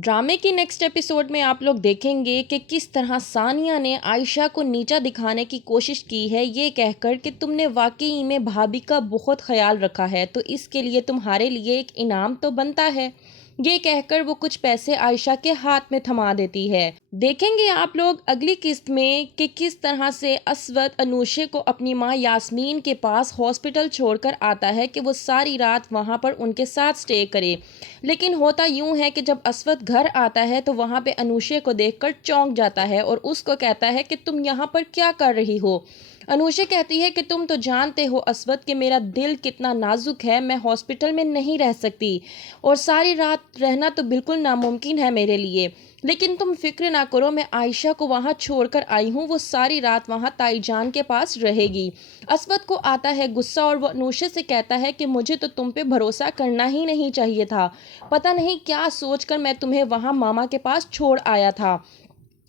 ड्रामे की next episode में आप लोग देखेंगे कि किस तरह सानिया ने आयशा को नीचा दिखाने की कोशिश की है, ये कहकर कि तुमने वाकई में भाभी का बहुत ख्याल रखा है, तो इसके लिए तुम्हारे लिए एक इनाम तो बनता है। ये कहकर वो कुछ पैसे आयशा के हाथ में थमा देती है। देखेंगे आप लोग अगली किस्त में कि किस तरह से असवद अनूशे को अपनी माँ यास्मीन के पास हॉस्पिटल छोड़कर आता है कि वो सारी रात वहाँ पर उनके साथ स्टे करे। लेकिन होता यूं है कि जब असवद घर आता है तो वहाँ पे अनूशे को देखकर चौंक जाता है और उसको कहता है कि तुम यहाँ पर क्या कर रही हो। अनूशे कहती है कि तुम तो जानते हो असवद कि मेरा दिल कितना नाजुक है, मैं हॉस्पिटल में नहीं रह सकती और सारी रात रहना तो बिल्कुल नामुमकिन है मेरे लिए। लेकिन तुम फिक्र ना करो, मैं आयशा को वहाँ छोड़कर आई हूँ, वो सारी रात वहाँ ताईजान के पास रहेगी। असवद को आता है गुस्सा और वो अनूशे से कहता है कि मुझे तो तुम पे भरोसा करना ही नहीं चाहिए था, पता नहीं क्या सोचकर मैं तुम्हें वहाँ मामा के पास छोड़ आया था।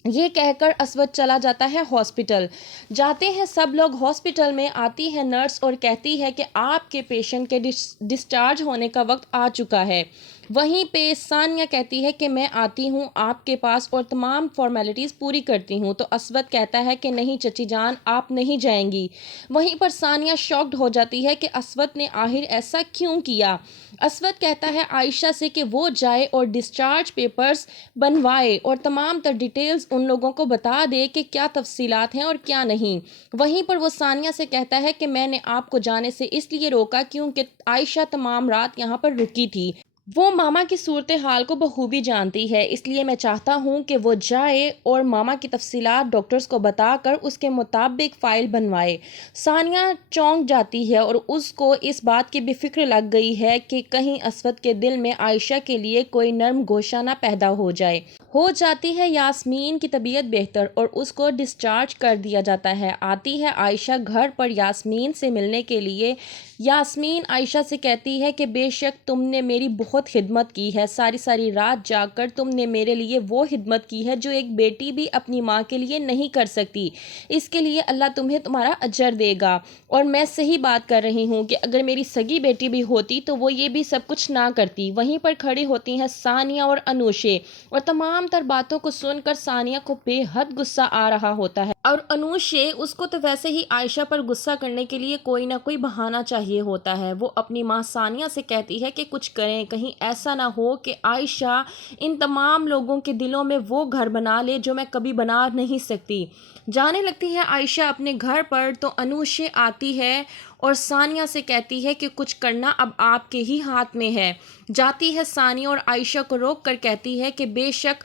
ये कहकर असवद चला जाता है हॉस्पिटल। जाते हैं सब लोग हॉस्पिटल में, आती है नर्स और कहती है कि आपके पेशेंट के डिस्चार्ज होने का वक्त आ चुका है। वहीं पे सानिया कहती है कि मैं आती हूँ आपके पास और तमाम फॉर्मेलिटीज़ पूरी करती हूँ, तो असवद कहता है कि नहीं चची जान, आप नहीं जाएंगी। वहीं पर सानिया शॉक्ड हो जाती है कि असवद ने आखिर ऐसा क्यों किया। असवद कहता है आयशा से कि वो जाए और डिस्चार्ज पेपर्स बनवाए और तमाम तर डिटेल्स उन लोगों को बता दे कि क्या तफसीलात हैं और क्या नहीं। वहीं पर वो सानिया से कहता है कि मैंने आपको जाने से इसलिए रोका क्योंकि आयशा तमाम रात यहाँ पर रुकी थी, वो मामा की सूरत हाल को बखूबी जानती है, इसलिए मैं चाहता हूँ कि वो जाए और मामा की तफसीलात डॉक्टर्स को बताकर उसके मुताबिक फ़ाइल बनवाए। सानिया चौंक जाती है और उसको इस बात की भी फिक्र लग गई है कि कहीं असवद के दिल में आयशा के लिए कोई नर्म गोशा ना पैदा हो जाए। हो जाती है यास्मीन की तबीयत बेहतर और उसको डिस्चार्ज कर दिया जाता है। आती है आयशा घर पर यास्मीन से मिलने के लिए। यास्मीन आयशा से कहती है कि बेशक तुमने मेरी बहुत खिदमत की है, सारी सारी रात जाकर तुमने मेरे लिए वो खिदमत की है जो एक बेटी भी अपनी माँ के लिए नहीं कर सकती, इसके लिए अल्लाह तुम्हें तुम्हारा अजर देगा। और मैं सही बात कर रही हूँ कि अगर मेरी सगी बेटी भी होती तो वो ये भी सब कुछ ना करती। वहीं पर खड़ी होती हैं सानिया और अनूशे और तमाम तर बातों को सुनकर सानिया को बेहद गुस्सा आ रहा होता है और अनूशे उसको तो वैसे ही आयशा पर गुस्सा करने के लिए कोई ना कोई बहाना चाहिए होता है। वो अपनी माँ सानिया से कहती है कि कुछ करें, कहीं ऐसा ना हो कि आयशा इन तमाम लोगों के दिलों में वो घर बना ले जो मैं कभी बना नहीं सकती। जाने लगती है आयशा अपने घर पर तो अनूशे आती है और सानिया से कहती है कि कुछ करना अब आपके ही हाथ में है। जाती है सानिया और आयशा को रोक कर कहती है कि बेशक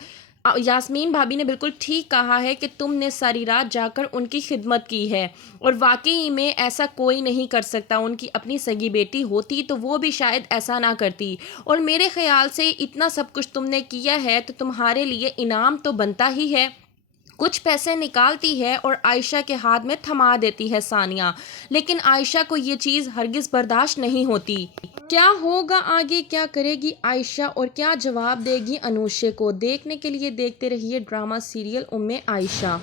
यास्मीन भाभी ने बिल्कुल ठीक कहा है कि तुमने सारी रात जाकर उनकी खिदमत की है और वाकई में ऐसा कोई नहीं कर सकता। उनकी अपनी सगी बेटी होती तो वो भी शायद ऐसा ना करती और मेरे ख्याल से इतना सब कुछ तुमने किया है तो तुम्हारे लिए इनाम तो बनता ही है। कुछ पैसे निकालती है और आयशा के हाथ में थमा देती है सानिया, लेकिन आयशा को ये चीज़ हरगिज़ बर्दाश्त नहीं होती। क्या होगा आगे, क्या करेगी आयशा और क्या जवाब देगी अनूशे को, देखने के लिए देखते रहिए ड्रामा सीरियल उम्मे आयशा।